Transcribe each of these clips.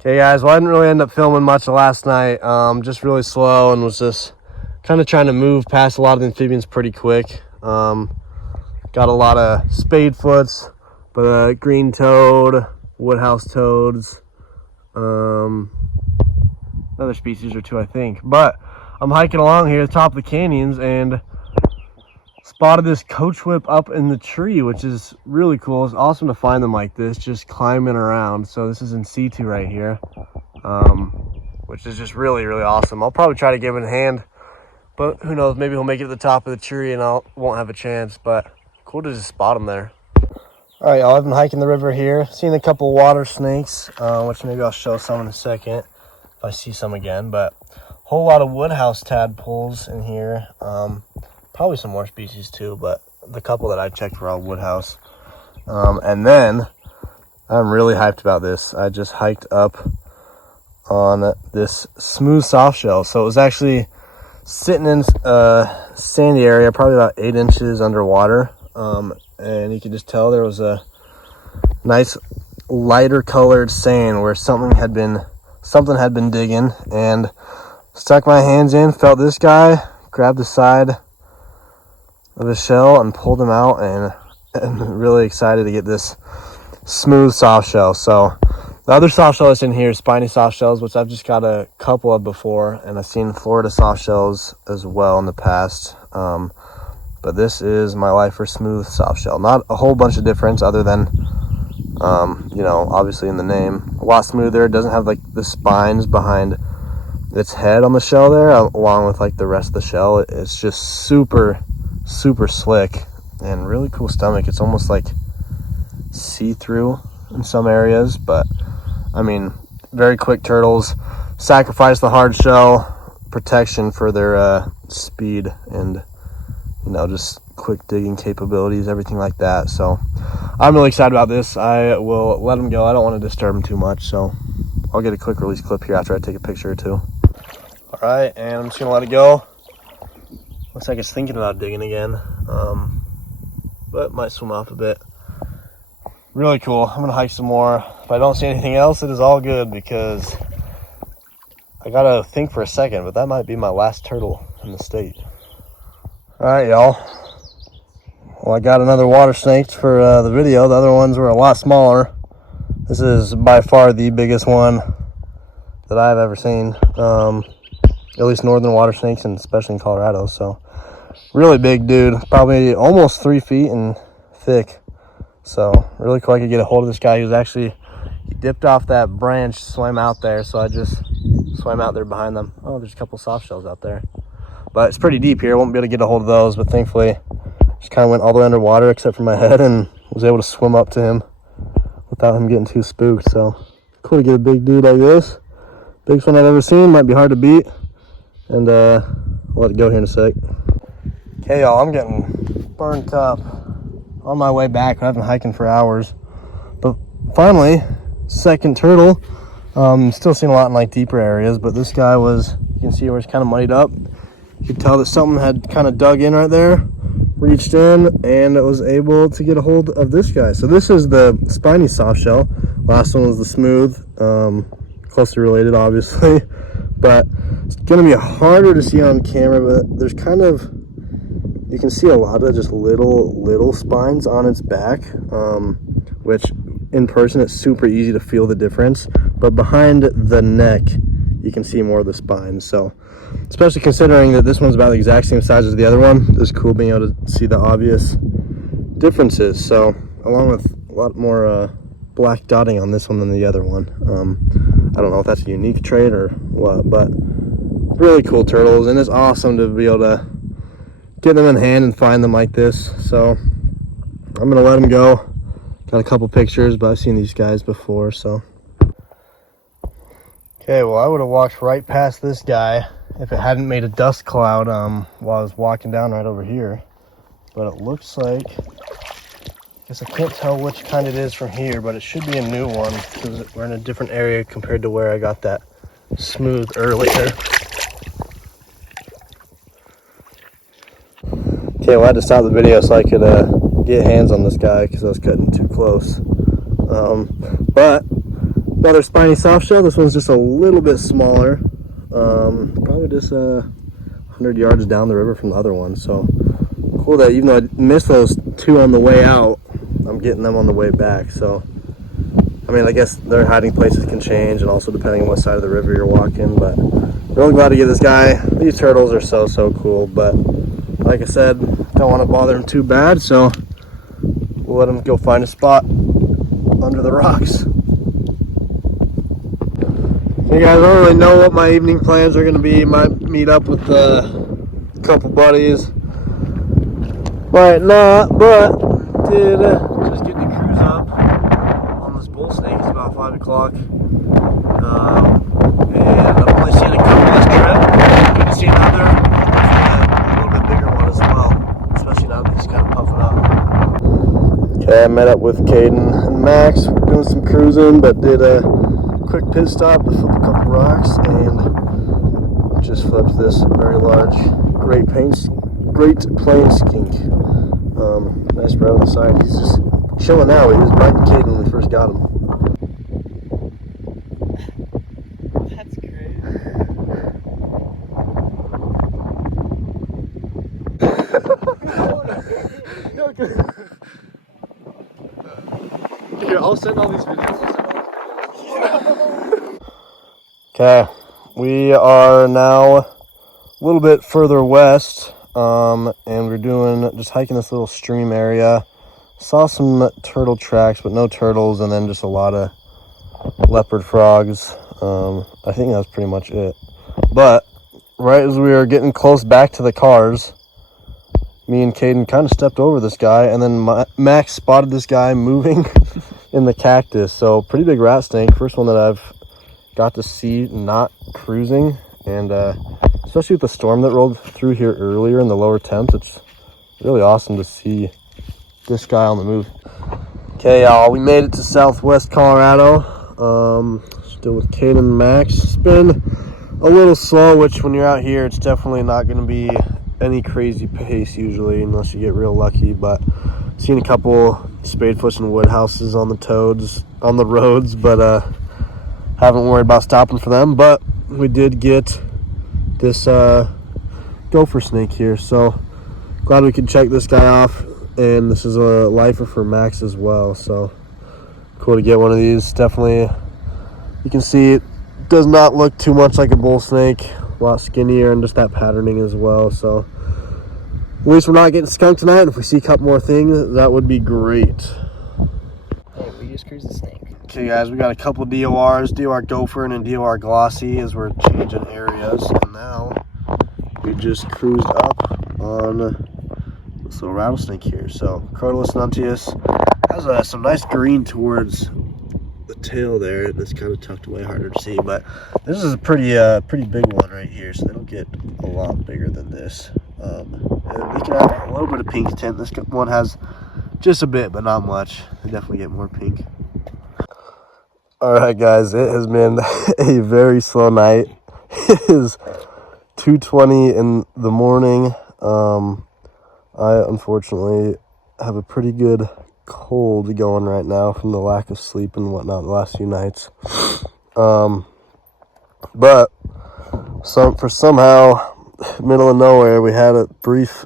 Okay guys, well I didn't really end up filming much last night. Just really slow and was just kind of trying to move past a lot of the amphibians pretty quick. Got a lot of spade foots, but green toad, woodhouse toads, another species or two I think. But I'm hiking along here at the top of the canyons and spotted this coach whip up in the tree, which is really cool. It's awesome to find them like this, just climbing around. So this is in C2 right here, which is just really awesome. I'll probably try to give it a hand, but who knows, maybe he'll make it to the top of the tree and I won't have a chance. But cool to just spot him there. All right, y'all, I've been hiking the river here, seen a couple water snakes, which maybe I'll show some in a second if I see some again. But a whole lot of woodhouse tadpoles in here. Probably some more species too, but the couple that I checked were all woodhouse. And then I'm really hyped about this. I just hiked up on this smooth soft shell. So it was actually sitting in a sandy area, probably about 8 inches underwater. And you could just tell there was a nice lighter colored sand where something had been digging, and stuck my hands in, felt this guy, grabbed the side of the shell and pulled him out, and really excited to get this smooth soft shell. So the other soft shell that's in here is spiny soft shells, which I've just got a couple of before, and I've seen Florida soft shells as well in the past. But this is my life for smooth soft shell. Not a whole bunch of difference other than, you know, obviously in the name. A lot smoother. It doesn't have like the spines behind its head on the shell there, along with like the rest of the shell. It's just super slick and really cool stomach. It's almost like see-through in some areas, but I mean, very quick turtles. Sacrifice the hard shell protection for their speed and, you know, just quick digging capabilities, everything like that. So I'm really excited about this. I will let him go. I don't want to disturb him too much, so I'll get a quick release clip here after I take a picture or two. All right, and I'm just gonna let it go. Looks like it's thinking about digging again, but might swim off a bit. Really cool. I'm gonna hike some more. If I don't see anything else, it is all good, because I gotta think for a second, but that might be my last turtle in the state. All right, y'all. Well, I got another water snake for the video. The other ones were a lot smaller. This is by far the biggest one that I've ever seen. At least northern water snakes, and especially in Colorado. So really big dude, probably almost 3 feet and thick. So really cool. I could get a hold of this guy. He dipped off that branch, swam out there, so I just swam out there behind them. Oh, there's a couple soft shells out there, but it's pretty deep here. Won't be able to get a hold of those, but thankfully just kind of went all the way underwater except for my head and was able to swim up to him without him getting too spooked. So cool to get a big dude like this. Biggest one I've ever seen. Might be hard to beat. And I'll let it go here in a sec. Okay, y'all, I'm getting burnt up on my way back. I've been hiking for hours, but finally, second turtle. Still seeing a lot in like deeper areas, but this guy was, you can see where it's kind of muddied up. You could tell that something had kind of dug in right there, reached in, and it was able to get a hold of this guy. So this is the spiny soft shell. Last one was the smooth, closely related, obviously. But it's going to be harder to see on camera, but there's kind of, you can see a lot of just little spines on its back, which in person it's super easy to feel the difference. But behind the neck, you can see more of the spines. So especially considering that this one's about the exact same size as the other one, it's cool being able to see the obvious differences. So along with a lot more black dotting on this one than the other one. I don't know if that's a unique trait or what, but really cool turtles, and it's awesome to be able to get them in hand and find them like this. So I'm gonna let them go. Got a couple pictures, but I've seen these guys before. So okay, well, I would have walked right past this guy if it hadn't made a dust cloud while I was walking down right over here. But it looks like, I guess I can't tell which kind it is from here, but it should be a new one because we're in a different area compared to where I got that smooth earlier. Okay, well, I had to stop the video so I could get hands on this guy because I was cutting too close. But Another spiny softshell. This one's just a little bit smaller. Probably just 100 yards down the river from the other one. So cool that even though I missed those two on the way out, I'm getting them on the way back. So I mean, I guess their hiding places can change, and also depending on what side of the river you're walking. But really glad to get this guy. These turtles are so cool. But like I said, don't want to bother him too bad, so we'll let him go find a spot under the rocks. Hey guys, I don't really know what my evening plans are going to be. Might meet up with a couple buddies. Might not, but did just get to cruise up on this bull snake. It's about 5 o'clock. And I've only seen a couple this trip. Good to see another. A little bit bigger one as well, especially now that he's kind of puffing up. Okay, I met up with Caden and Max. We're doing some cruising, but did a quick pit stop to flip a couple rocks and just flipped this very large Great Plains skink. Nice right on the side. He's just chilling out. He was biting Caden when we first got him. That's great. Here, I'll send all these videos. Okay, we are now a little bit further west, and we're doing just hiking this little stream area. Saw some turtle tracks, but no turtles, and then just a lot of leopard frogs. I think that's pretty much it. But right as we were getting close back to the cars, me and Caden kind of stepped over this guy, and then Max spotted this guy moving in the cactus. So pretty big rat snake. First one that I've got to see not cruising, and especially with the storm that rolled through here earlier in the lower temps, it's really awesome to see this guy on the move. Okay, y'all, we made it to Southwest Colorado. Still with Caden and Max. It's been a little slow, which when you're out here, it's definitely not going to be any crazy pace usually, unless you get real lucky. But seen a couple spadefoots and wood houses on the roads, but haven't worried about stopping for them. But we did get this gopher snake here, so glad we could check this guy off. And this is a lifer for Max as well, so cool to get one of these. Definitely, you can see it does not look too much like a bull snake. A lot skinnier, and just that patterning as well. So at least we're not getting skunked tonight. And if we see a couple more things, that would be great. Hey, we just cruised the snake. Okay guys, we got a couple DORs, DOR Gopher and DOR Glossy, as we're changing areas. And now we just cruised up on this little rattlesnake here. So Crotalus nuntius has some nice green towards the tail there, and it's kind of tucked away, harder to see. But this is a pretty big one right here, so they don't get a lot bigger than this. And we can have a little bit of pink tint. This one has just a bit, but not much. They definitely get more pink. All right, guys, it has been a very slow night. It is 2:20 in the morning. I unfortunately have a pretty good cold going right now from the lack of sleep and whatnot the last few nights. But somehow, middle of nowhere, we had a brief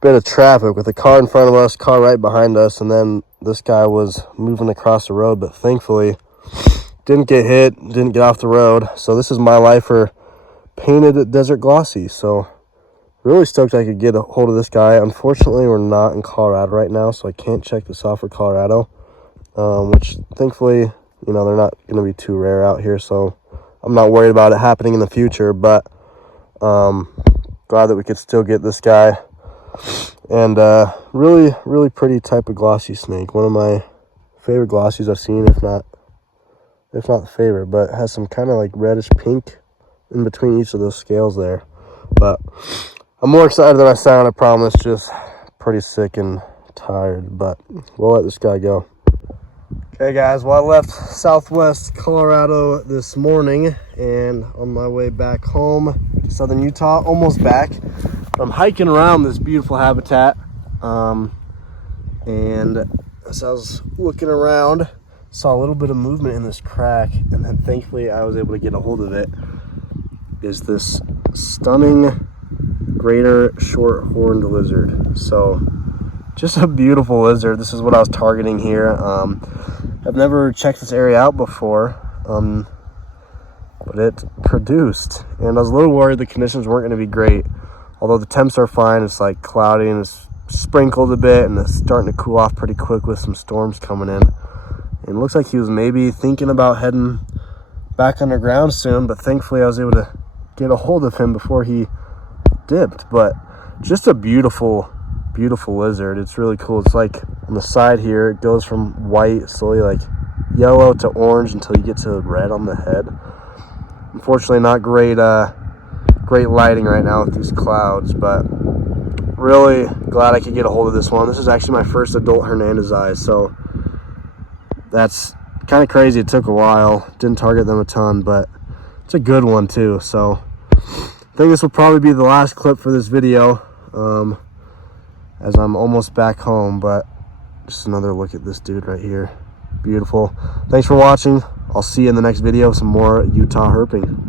bit of traffic with a car in front of us, car right behind us, and then this guy was moving across the road, but thankfully didn't get hit, didn't get off the road. So this is my lifer painted Desert Glossy. So really stoked I could get a hold of this guy. Unfortunately, we're not in Colorado right now, so I can't check this off for Colorado, which thankfully, you know, they're not going to be too rare out here, so I'm not worried about it happening in the future. But glad that we could still get this guy. And really pretty type of glossy snake. One of my favorite glossies I've seen, if not the favorite. But it has some kind of like reddish pink in between each of those scales there. But I'm more excited than I sound, I promise. Just pretty sick and tired, but we'll let this guy go. Okay guys, well, I left Southwest Colorado this morning, and on my way back home to southern Utah, almost back, I'm hiking around this beautiful habitat, and as I was looking around, saw a little bit of movement in this crack, and then thankfully I was able to get a hold of it. Is this stunning greater short-horned lizard. So just a beautiful lizard. This is what I was targeting here. I've never checked this area out before, but it produced, and I was a little worried the conditions weren't going to be great. Although the temps are fine, it's like cloudy and it's sprinkled a bit, and it's starting to cool off pretty quick with some storms coming in. And it looks like he was maybe thinking about heading back underground soon, but thankfully I was able to get a hold of him before he dipped. But just a beautiful lizard. It's really cool. It's like on the side here, it goes from white slowly like yellow to orange until you get to red on the head. Unfortunately, not great lighting right now with these clouds, but really glad I could get a hold of this one. This is actually my first adult Hernandez eye, so that's kind of crazy. It took a while. Didn't target them a ton, but it's a good one too. So I think this will probably be the last clip for this video, as I'm almost back home. But just another look at this dude right here. Beautiful. Thanks for watching. I'll see you in the next video with some more Utah herping.